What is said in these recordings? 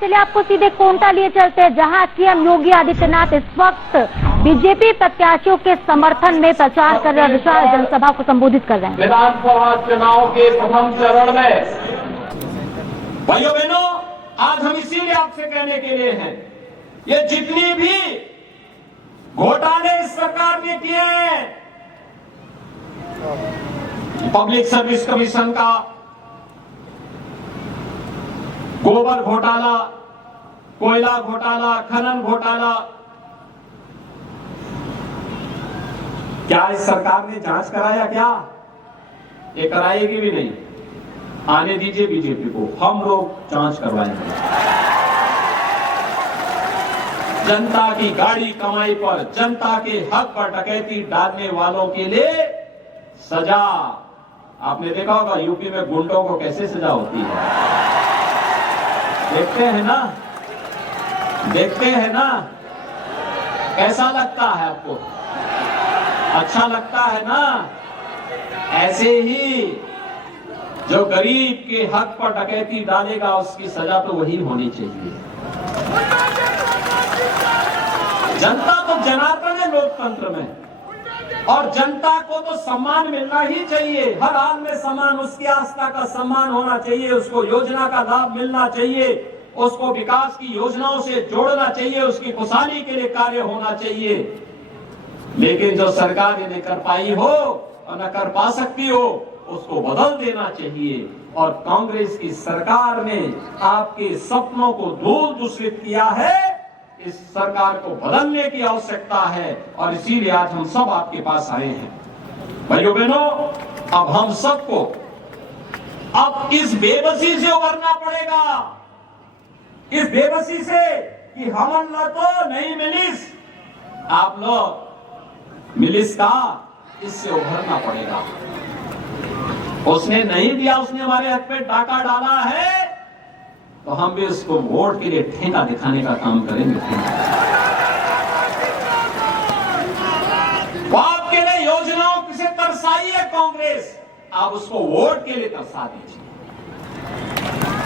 चलिए आपको सीधे कोंटा लिए चलते हैं, जहां सीएम योगी आदित्यनाथ इस वक्त बीजेपी प्रत्याशियों के समर्थन में प्रचार कर रहे विशाल जनसभा को संबोधित कर रहे हैं। विधानसभा चुनाव के प्रथम चरण में भाइयों बहनों, आज हम इसीलिए आपसे कहने के लिए हैं, ये जितनी भी घोटाले इस सरकार ने किए हैं, पब्लिक सर्विस कमीशन का गोबर घोटाला, कोयला घोटाला, खनन घोटाला, क्या इस सरकार ने जांच कराया? क्या ये कराएगी भी नहीं। आने दीजिए बीजेपी को, हम लोग जांच करवाएंगे। जनता की गाड़ी कमाई पर, जनता के हक पर डकैती डालने वालों के लिए सजा। आपने देखा होगा यूपी में गुंडों को कैसे सजा होती है, देखते हैं ना, देखते हैं ना, कैसा लगता है आपको? अच्छा लगता है ना? ऐसे ही जो गरीब के हक पर डकैती डालेगा उसकी सजा तो वही होनी चाहिए। जनता तो जनार्दन है लोकतंत्र में, और जनता को तो सम्मान मिलना ही चाहिए। हर हाल में सम्मान, उसकी आस्था का सम्मान होना चाहिए, उसको योजना का लाभ मिलना चाहिए, उसको विकास की योजनाओं से जोड़ना चाहिए, उसकी खुशहाली के लिए कार्य होना चाहिए। लेकिन जो सरकार ये नहीं कर पाई हो और न कर पा सकती हो, उसको बदल देना चाहिए। और कांग्रेस की सरकार ने आपके सपनों को धूल दूषित किया है। इस सरकार को बदलने की आवश्यकता है, और इसीलिए आज हम सब आपके पास आए हैं। भाइयों बहनों, अब हम सबको अब इस बेबसी से उबरना पड़ेगा, इस बेबसी से कि हम लोग तो नहीं मिलिस, आप लोग मिलिस का, इससे उभरना पड़ेगा। उसने नहीं दिया, उसने हमारे हक पे डाका डाला है, तो हम भी उसको वोट के लिए ठेका दिखाने का काम करेंगे। आपके लिए योजनाओं किसे तरसाई है कांग्रेस, आप उसको वोट के लिए तरसा दीजिए।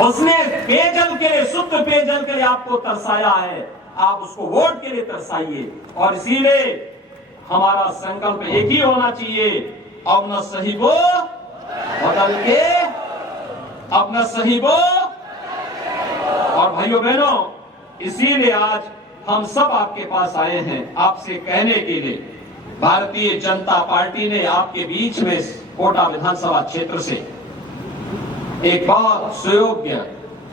उसने पेयजल के लिए, शुद्ध पेयजल के लिए आपको तरसाया है, आप उसको वोट के लिए तरसाइए। और इसीलिए हमारा संकल्प एक ही होना चाहिए, अब न सही वो बदल के, अब न सही वो। और भाइयों बहनों, इसीलिए आज हम सब आपके पास आए हैं, आपसे कहने के लिए, भारतीय जनता पार्टी ने आपके बीच में कोटा विधानसभा क्षेत्र से एक बहुत सुयोग्य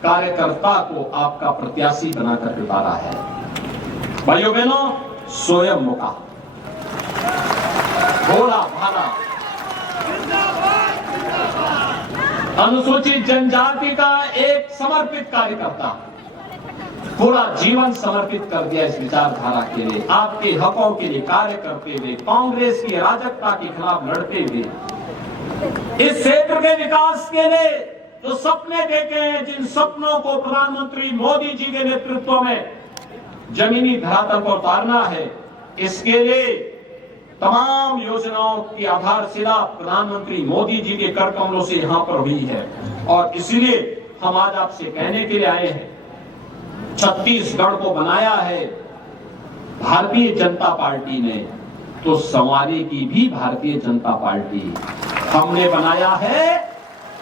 कार्यकर्ता को आपका प्रत्याशी बनाकर उतारा है। भाइयों बहनों, स्वयं मुका, भोला भाला, अनुसूचित जनजाति का एक समर्पित कार्यकर्ता, पूरा जीवन समर्पित कर दिया इस विचारधारा के लिए, आपके हकों के लिए कार्य करते हुए, कांग्रेस की अराजकता के खिलाफ लड़ते हुए, इस क्षेत्र के विकास के लिए जो सपने देखे हैं, जिन सपनों को प्रधानमंत्री मोदी जी के नेतृत्व में जमीनी धरातल पर उतारना है, इसके लिए तमाम योजनाओं की आधारशिला प्रधानमंत्री मोदी जी के कर कमलों से यहां पर हुई है। और इसलिए हम आज आपसे कहने के लिए आए हैं, छत्तीसगढ़ को बनाया है भारतीय जनता पार्टी ने, तो संवारेगी भी भारतीय जनता पार्टी। हमने बनाया है,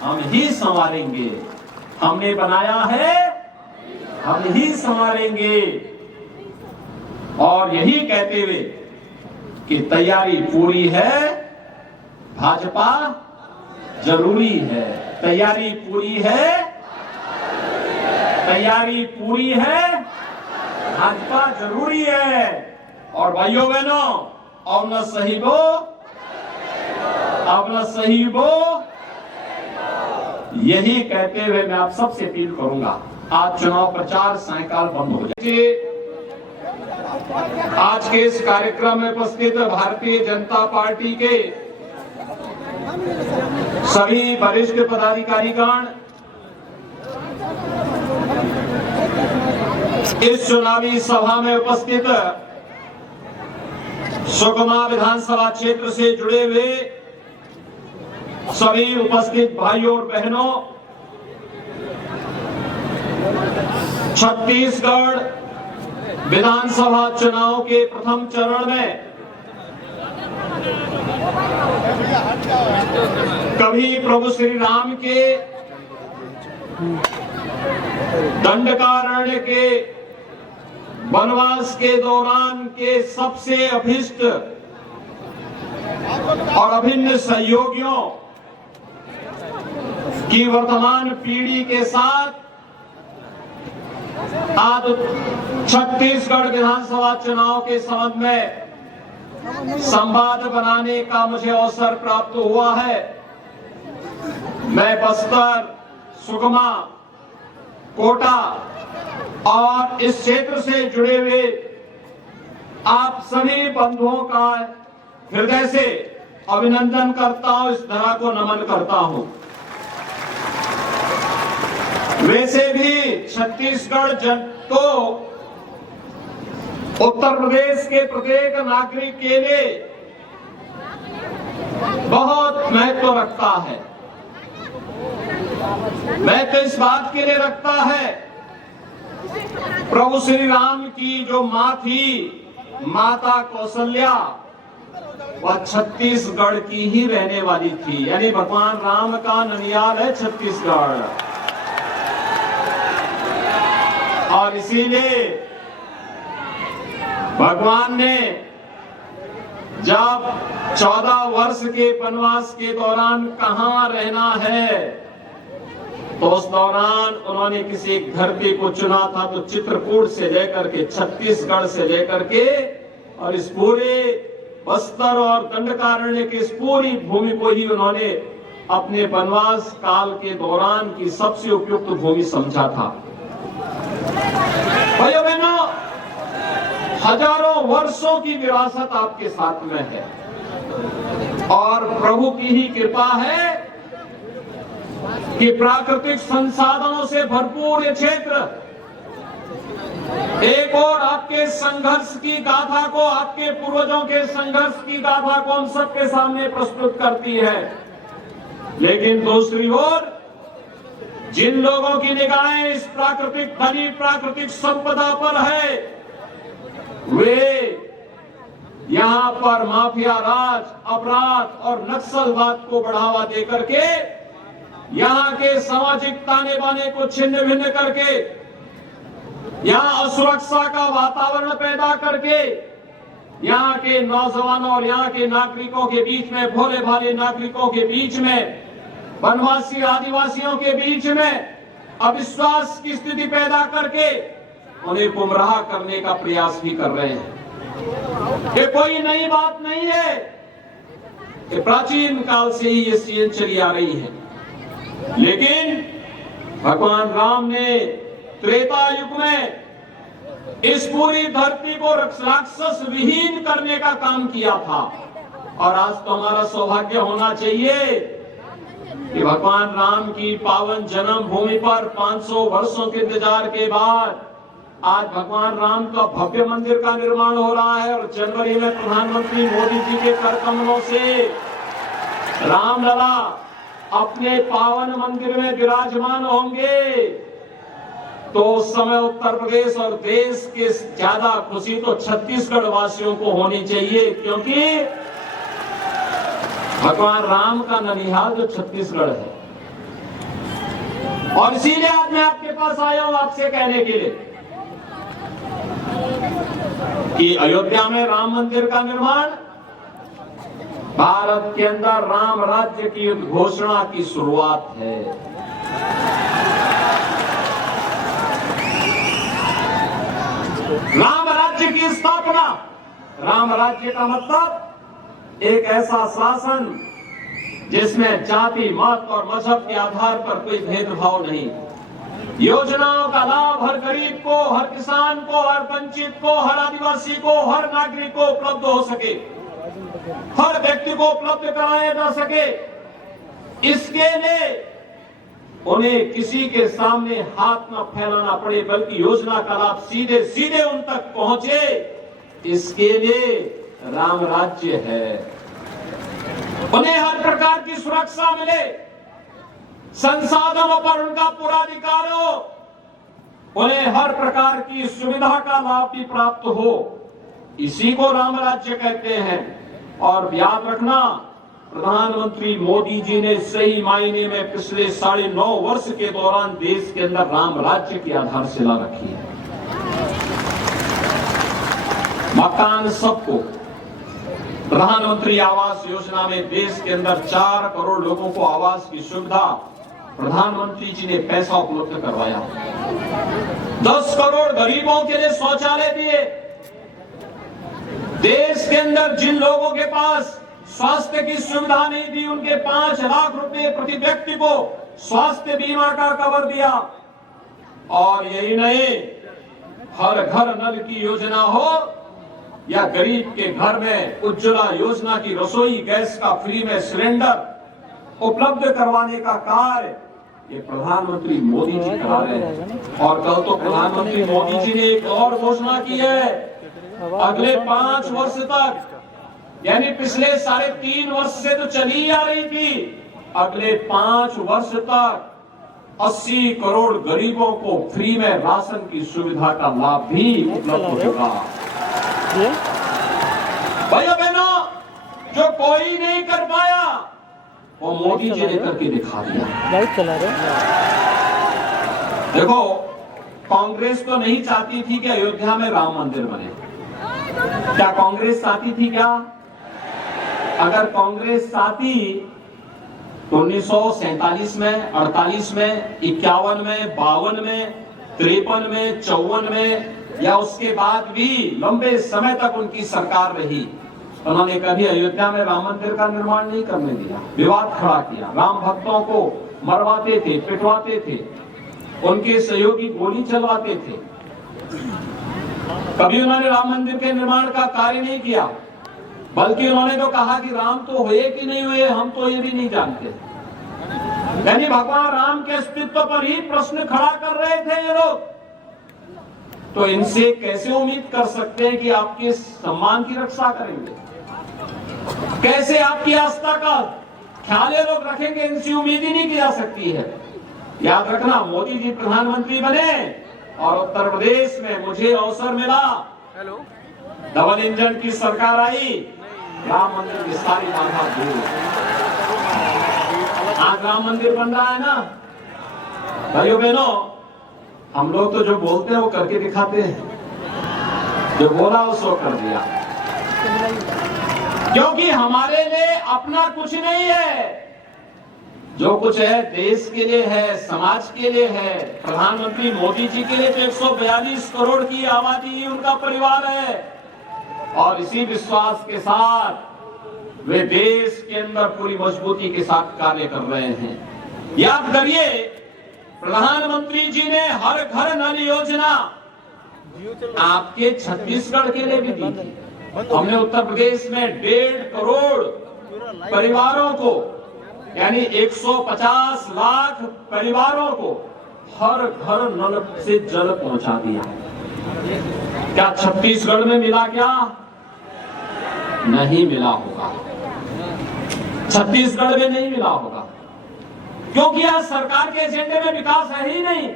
हम ही संवारेंगे, हमने बनाया है, हम ही संवारेंगे। और यही कहते हुए कि तैयारी पूरी है, भाजपा जरूरी है, तैयारी पूरी है, तैयारी पूरी है, भाजपा जरूरी है। और भाइयों बहनों, अब न सही वो, अब न सही वो, यही कहते हुए मैं आप सबसे अपील करूंगा, आज चुनाव प्रचार सायकाल बंद हो जाए। आज के इस कार्यक्रम में उपस्थित भारतीय जनता पार्टी के सभी वरिष्ठ पदाधिकारीगण, इस चुनावी सभा में उपस्थित सुकमा विधानसभा क्षेत्र से जुड़े हुए सभी उपस्थित भाइयों और बहनों, छत्तीसगढ़ विधानसभा चुनाव के प्रथम चरण में कभी प्रभु श्री राम के दंडकारण्य के वनवास के दौरान के सबसे अभिष्ट और अभिन्न सहयोगियों की वर्तमान पीढ़ी के साथ आज छत्तीसगढ़ विधानसभा चुनाव के संबंध में संवाद बनाने का मुझे अवसर प्राप्त हुआ है। मैं बस्तर, सुकमा, कोटा और इस क्षेत्र से जुड़े हुए आप सभी बंधुओं का हृदय से अभिनंदन करता हूं, इस धरा को नमन करता हूं। वैसे भी छत्तीसगढ़ तो उत्तर प्रदेश के प्रत्येक नागरिक के लिए बहुत महत्व रखता है। महत्व इस बात के लिए रखता है, प्रभु श्री राम की जो मां थी, माता कौशल्या, वह छत्तीसगढ़ की ही रहने वाली थी। यानी भगवान राम का ननियाल है छत्तीसगढ़। और इसीलिए भगवान ने जब 14 वर्ष के वनवास के दौरान कहां रहना है, तो उस दौरान उन्होंने किसी धरती को चुना था। तो चित्रकूट से लेकर के, छत्तीसगढ़ से लेकर के और इस पूरे बस्तर और दंडकारण्य की इस पूरी भूमि को ही उन्होंने अपने वनवास काल के दौरान की सबसे उपयुक्त भूमि समझा था। भाइयों बहनों, हजारों वर्षों की विरासत आपके साथ में है और प्रभु की ही कृपा है कि प्राकृतिक संसाधनों से भरपूर ये क्षेत्र एक और आपके संघर्ष की गाथा को, आपके पूर्वजों के संघर्ष की गाथा को हम सबके सामने प्रस्तुत करती है। लेकिन दूसरी ओर जिन लोगों की निगाहें इस प्राकृतिक धनी, प्राकृतिक संपदा पर है, वे यहां पर माफिया राज, अपराध और नक्सलवाद को बढ़ावा देकर के, यहां के सामाजिक ताने बाने को छिन्न भिन्न करके, यहां असुरक्षा का वातावरण पैदा करके, यहां के नौजवानों और यहां के नागरिकों के बीच में, भोले भाले नागरिकों के बीच में, वनवासी आदिवासियों के बीच में अविश्वास की स्थिति पैदा करके उन्हें गुमराह करने का प्रयास भी कर रहे हैं। ये कोई नई बात नहीं है, ये प्राचीन काल से ही ये चीजें चली आ रही है। लेकिन भगवान राम ने त्रेता युग में इस पूरी धरती को राक्षस विहीन करने का काम किया था। और आज तो हमारा सौभाग्य होना चाहिए कि भगवान राम की पावन जन्म भूमि पर 500 वर्षों के इंतजार के बाद आज भगवान राम का भव्य मंदिर का निर्माण हो रहा है। और जनवरी में प्रधानमंत्री मोदी जी के कर कमलों से रामलला अपने पावन मंदिर में विराजमान होंगे। तो उस समय उत्तर प्रदेश और देश के ज्यादा खुशी तो छत्तीसगढ़ वासियों को होनी चाहिए, क्योंकि भगवान राम का ननिहाल जो छत्तीसगढ़ है। और इसीलिए आज मैं आपके पास आया हूं आपसे कहने के लिए कि अयोध्या में राम मंदिर का निर्माण भारत के अंदर राम राज्य की घोषणा की शुरुआत है। राम राज्य की स्थापना, राम राज्य का मतलब एक ऐसा शासन जिसमें जाति, मत और मजहब के आधार पर कोई भेदभाव नहीं। योजनाओं का लाभ हर गरीब को, हर किसान को, हर वंचित को, हर आदिवासी को, हर नागरिक को उपलब्ध हो सके, हर व्यक्ति को उपलब्ध कराया जा सके। इसके लिए उन्हें किसी के सामने हाथ न फैलाना पड़े, बल्कि योजना का लाभ सीधे सीधे उन तक पहुंचे। इसके लिए राम राज्य है। उन्हें हर प्रकार की सुरक्षा मिले, संसाधनों पर उनका पूरा अधिकार हो, उन्हें हर प्रकार की सुविधा का लाभ भी प्राप्त हो, इसी को राम राज्य कहते हैं। और याद रखना, प्रधानमंत्री मोदी जी ने सही मायने में पिछले 9.5 वर्ष के दौरान देश के अंदर राम राज्य की आधारशिला रखी है। मकान सबको, प्रधानमंत्री आवास योजना में देश के अंदर 4 करोड़ लोगों को आवास की सुविधा प्रधानमंत्री जी ने पैसा उपलब्ध करवाया। 10 करोड़ गरीबों के लिए शौचालय दिए। देश के अंदर जिन लोगों के पास स्वास्थ्य की सुविधा नहीं थी, उनके 5 लाख रुपए प्रति व्यक्ति को स्वास्थ्य बीमा का कवर दिया। और यही नहीं, हर घर नल की योजना हो या गरीब के घर में उज्ज्वला योजना की रसोई गैस का फ्री में सिलेंडर उपलब्ध करवाने का कार्य ये प्रधानमंत्री मोदी जी करा रहे हैं। और कल तो प्रधानमंत्री मोदी जी ने एक और घोषणा की है, अगले 5 वर्ष तक, यानी पिछले 3.5 वर्ष से तो चली आ रही थी, अगले 5 वर्ष तक 80 करोड़ गरीबों को फ्री में राशन की सुविधा का लाभ भी उपलब्ध होगा। भाइयों बहनों, जो कोई नहीं कर पाया वो मोदी जी ने करके दिखा दिया। देखो, कांग्रेस तो नहीं चाहती थी कि अयोध्या में राम मंदिर बने। क्या कांग्रेस चाहती थी क्या? अगर कांग्रेस चाहती तो 1947 में, 48 में, 51 में, 52 में, 53 में, 54 में या उसके बाद भी लंबे समय तक उनकी सरकार रही, उन्होंने कभी अयोध्या में राम मंदिर का निर्माण नहीं करने दिया। विवाद खड़ा किया, राम भक्तों को मरवाते थे, पिटवाते थे, उनके सहयोगी गोली चलवाते थे। कभी उन्होंने राम मंदिर के निर्माण का कार्य नहीं किया, बल्कि उन्होंने तो कहा कि राम तो हुए कि नहीं हुए हम तो ये भी नहीं जानते। यानी भगवान राम के अस्तित्व पर ही प्रश्न खड़ा कर रहे थे ये लोग। तो इनसे कैसे उम्मीद कर सकते हैं कि आपके सम्मान की रक्षा करेंगे, कैसे आपकी आस्था का ख्याल ये लोग रखेंगे? इनसे उम्मीद ही नहीं की जा सकती है। याद रखना, मोदी जी प्रधानमंत्री बने और उत्तर प्रदेश में मुझे अवसर मिला, डबल इंजन की सरकार आई, राम मंदिर की सारी बाधा दूर। आज राम मंदिर बन रहा है ना भाइयों बहनों। हम लोग तो जो बोलते हैं वो करके दिखाते हैं, जो बोला उसको कर दिया, क्योंकि हमारे लिए अपना कुछ नहीं है। जो कुछ है देश के लिए है, समाज के लिए है। प्रधानमंत्री मोदी जी के लिए तो 142 करोड़ की आबादी ही उनका परिवार है। और इसी विश्वास के साथ वे देश के अंदर पूरी मजबूती के साथ कार्य कर रहे हैं। याद करिए, प्रधानमंत्री जी ने हर घर नल योजना आपके छत्तीसगढ़ के लिए भी दी थी। हमने उत्तर प्रदेश में 1.5 करोड़ परिवारों को, यानी 150 लाख परिवारों को हर घर नल से जल पहुंचा दिया। क्या छत्तीसगढ़ में मिला? क्या नहीं मिला होगा, छत्तीसगढ़ में नहीं मिला होगा, क्योंकि आज सरकार के एजेंडे में विकास है ही नहीं।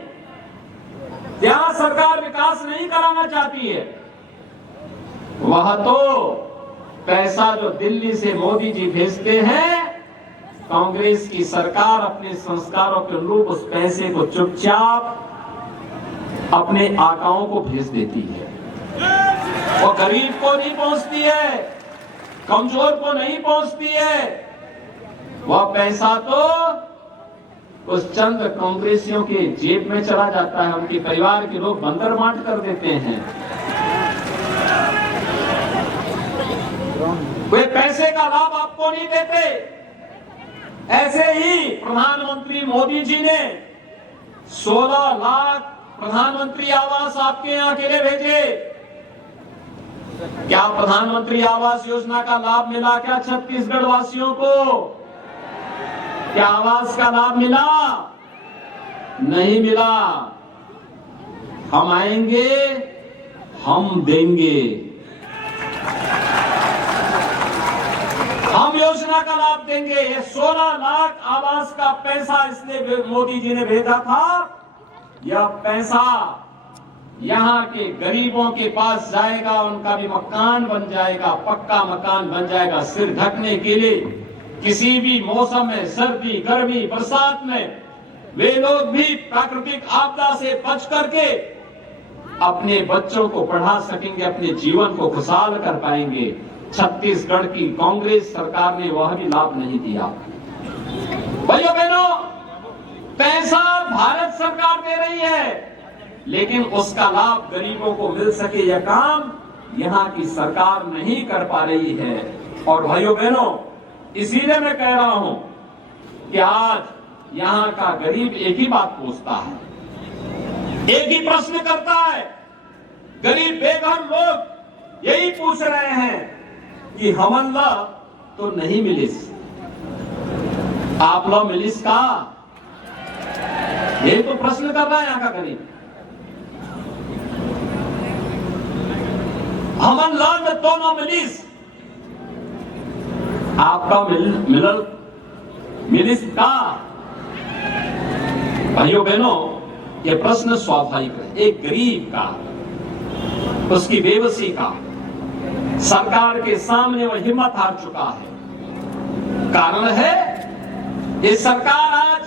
यहां सरकार विकास नहीं कराना चाहती है, वह तो पैसा जो दिल्ली से मोदी जी भेजते हैं, कांग्रेस की सरकार अपने संस्कारों के अनुरूप उस पैसे को चुपचाप अपने आकाओं को भेज देती है। वो गरीब को नहीं पहुंचती है, कमजोर को नहीं पहुंचती है। वह पैसा तो उस चंद कांग्रेसियों के जेब में चला जाता है, उनके परिवार के लोग बंदर बांट कर देते हैं। वे पैसे का लाभ आपको नहीं देते। ऐसे ही प्रधानमंत्री मोदी जी ने 16 लाख प्रधानमंत्री आवास आपके यहां के लिए भेजे। क्या प्रधानमंत्री आवास योजना का लाभ मिला क्या छत्तीसगढ़ वासियों को? क्या आवास का लाभ मिला? नहीं मिला। हम आएंगे, हम देंगे, हम योजना का लाभ देंगे। ये 16 लाख आवास का पैसा इसलिए मोदी जी ने भेजा था यह पैसा यहाँ के गरीबों के पास जाएगा, उनका भी मकान बन जाएगा, पक्का मकान बन जाएगा, सिर ढकने के लिए किसी भी मौसम में, सर्दी, गर्मी, बरसात में वे लोग भी प्राकृतिक आपदा से बच करके अपने बच्चों को पढ़ा सकेंगे, अपने जीवन को खुशहाल कर पाएंगे। छत्तीसगढ़ की कांग्रेस सरकार ने वह भी लाभ नहीं दिया। भाइयों बहनों, पैसा भारत सरकार दे रही है, लेकिन उसका लाभ गरीबों को मिल सके यह काम यहाँ की सरकार नहीं कर पा रही है। और भाइयों बहनों, इसीलिए मैं कह रहा हूं कि आज यहाँ का गरीब एक ही बात पूछता है, एक ही प्रश्न करता है। गरीब बेघर लोग यही पूछ रहे हैं कि हमन ला तो नहीं मिलिस, आप लो मिलिस का? यही तो प्रश्न कर रहा है यहाँ का गरीब। हमन ला तो न मिलिस, आपका मिलिस का? भाइयों बहनों, यह प्रश्न स्वाभाविक है। एक गरीब का, उसकी बेबसी का सरकार के सामने वह हिम्मत हार चुका है। कारण है ये सरकार आज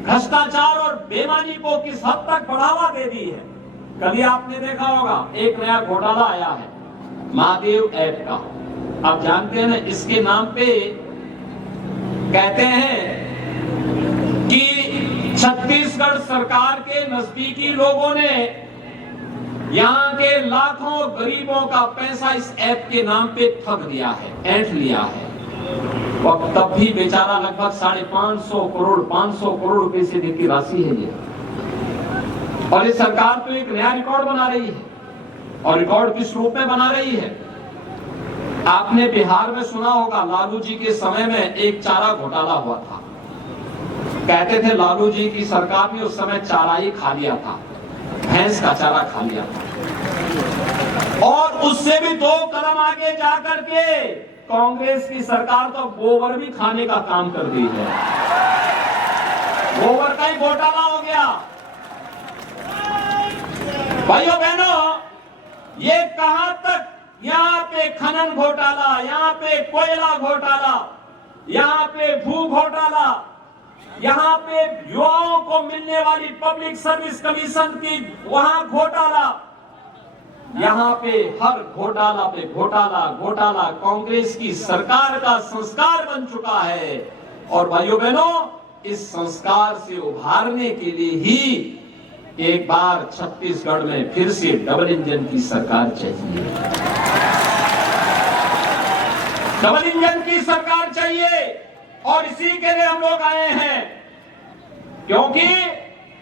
भ्रष्टाचार और बेईमानी को किस हद तक बढ़ावा दे दी है। कभी आपने देखा होगा एक नया घोटाला आया है महादेव ऐप का। आप जानते हैं ना, इसके नाम पे कहते हैं कि छत्तीसगढ़ सरकार के नजदीकी लोगों ने यहाँ के लाखों गरीबों का पैसा इस ऐप के नाम पे ठग दिया है, ऐंठ लिया है। और तब भी बेचारा लगभग 550 करोड़ रुपए से अधिक की राशि है ये। और ये सरकार तो एक नया रिकॉर्ड बना रही है, और रिकॉर्ड किस रूप में बना रही है? आपने बिहार में सुना होगा, लालू जी के समय में एक चारा घोटाला हुआ था। कहते थे लालू जी की सरकार ने उस समय चारा ही खा लिया था, भैंस का चारा खा लिया था। और उससे भी 2 कदम आगे जाकर के कांग्रेस की सरकार तो गोबर भी खाने का काम कर दी है। गोबर का ही घोटाला हो गया। भाइयों बहनों, ये कहां तक? यहाँ पे खनन घोटाला, यहाँ पे कोयला घोटाला, यहाँ पे भू घोटाला, यहाँ पे युवाओं को मिलने वाली पब्लिक सर्विस कमीशन की वहां घोटाला, यहाँ पे हर घोटाला पे घोटाला घोटाला कांग्रेस की सरकार का संस्कार बन चुका है। और भाइयों बहनों, इस संस्कार से उभारने के लिए ही एक बार छत्तीसगढ़ में फिर से डबल इंजन की सरकार चाहिए। डबल इंजन की सरकार चाहिए, और इसी के लिए हम लोग आए हैं, क्योंकि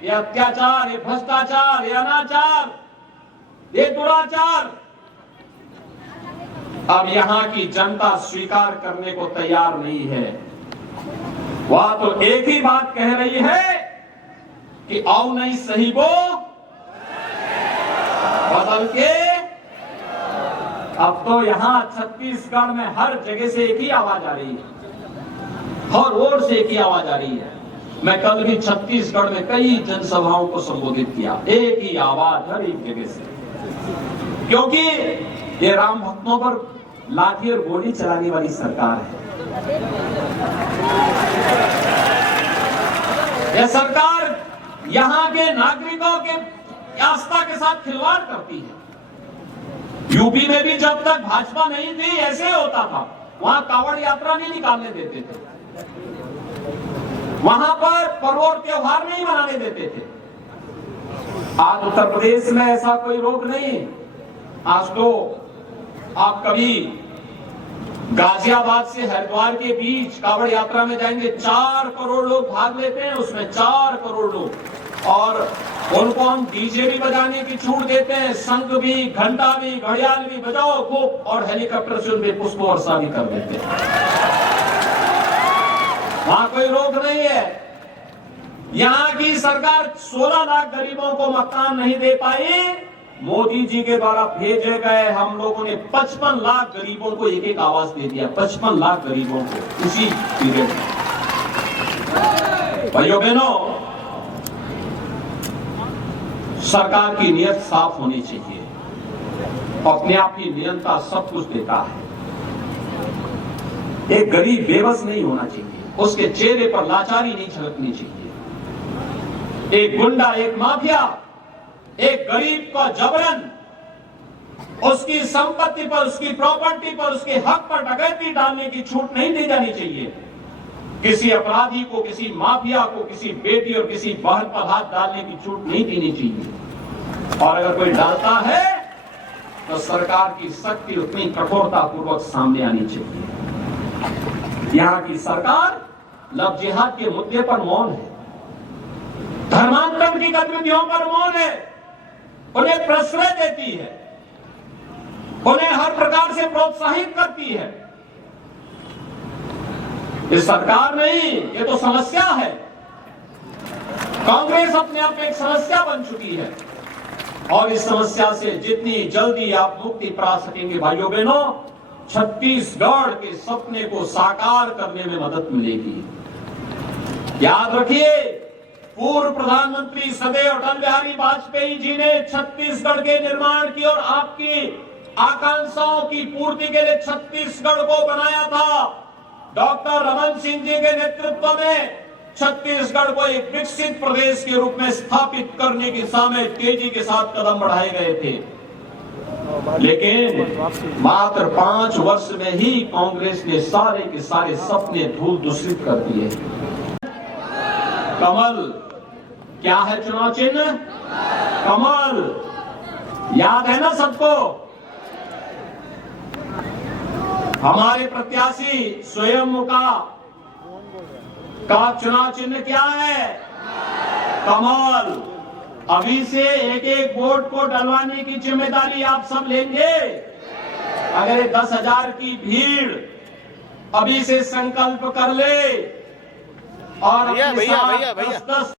ये अत्याचार, ये भ्रष्टाचार, ये अनाचार, ये दुराचार अब यहाँ की जनता स्वीकार करने को तैयार नहीं है। वह तो एक ही बात कह रही है कि आओ नहीं सही वो बदल के। अब तो यहाँ छत्तीसगढ़ में हर जगह से एक ही आवाज आ रही है, हर ओर से एक ही आवाज आ रही है। मैं कल भी छत्तीसगढ़ में कई जनसभाओं को संबोधित किया, एक ही आवाज हर एक जगह से, क्योंकि ये राम भक्तों पर लाठी और गोली चलाने वाली सरकार है। यह सरकार यहाँ के नागरिकों के आस्था के साथ खिलवाड़ करती है। यूपी में भी जब तक भाजपा नहीं थी ऐसे होता था, वहां कांवड़ यात्रा नहीं निकालने देते थे, वहां पर पर्व और त्योहार नहीं मनाने देते थे। आज उत्तर प्रदेश में ऐसा कोई रोक नहीं। आज तो आप कभी गाजियाबाद से हरिद्वार के बीच कांवड़ यात्रा में जाएंगे, 4 करोड़ लोग भाग लेते हैं, उसमें 4 करोड़ लोग, और उनको हम डीजे भी बजाने की छूट देते हैं, शंख भी, घंटा भी, घड़ियाल भी बजाओ खूब, और हेलीकॉप्टर से उनमें पुष्प वर्षा भी कर देते हैं। वहां कोई रोक नहीं है। यहाँ की सरकार 16 लाख गरीबों को मकान नहीं दे पाई। मोदी जी के द्वारा भेजे गए हम लोगों ने 55 लाख गरीबों को एक एक आवास दे दिया, 55 लाख गरीबों को इसी पीरियड में। भाइयों बहनों, सरकार की नीयत साफ होनी चाहिए। अपने आप की नियंत्रण सब कुछ देता है। एक गरीब बेबस नहीं होना चाहिए, उसके चेहरे पर लाचारी नहीं झलकनी चाहिए। एक गुंडा, एक माफिया, एक गरीब का जबरन उसकी संपत्ति पर, उसकी प्रॉपर्टी पर, उसके हक पर डकैती डालने की छूट नहीं दी जानी चाहिए। किसी अपराधी को, किसी माफिया को, किसी बेटी और किसी बहन पर हाथ डालने की छूट नहीं देनी चाहिए। और अगर कोई डालता है तो सरकार की सख्ती उतनी कठोरता पूर्वक सामने आनी चाहिए। यहां की सरकार लव जिहाद के मुद्दे पर मौन है, धर्मांतरण की गतिविधियों पर मौन है, उन्हें प्रश्रय देती है, उन्हें हर प्रकार से प्रोत्साहित करती है। ये सरकार नहीं, ये तो समस्या है। कांग्रेस अपने आप में एक समस्या बन चुकी है और इस समस्या से जितनी जल्दी आप मुक्ति पा सकेंगे भाइयों बहनों, छत्तीसगढ़ के सपने को साकार करने में मदद मिलेगी। याद रखिए, पूर्व प्रधानमंत्री सदैव अटल बिहारी वाजपेयी जी ने छत्तीसगढ़ के निर्माण की और आपकी आकांक्षाओं की पूर्ति के लिए छत्तीसगढ़ को बनाया था। डॉक्टर रमन सिंह जी के नेतृत्व में छत्तीसगढ़ को एक विकसित प्रदेश के रूप में स्थापित करने की दिशा में तेजी के साथ कदम बढ़ाए गए थे, लेकिन मात्र 5 वर्ष में ही कांग्रेस ने सारे के सारे सपने धूल दूषित कर दिए। कमल क्या है? चुनाव चिन्ह कमल, याद है ना सबको? हमारे प्रत्याशी स्वयं का चुनाव चिन्ह क्या है? कमल। अभी से एक एक वोट को डलवाने की जिम्मेदारी आप सब लेंगे। अगर 10,000 की भीड़ अभी से संकल्प कर ले और अपने साथ 10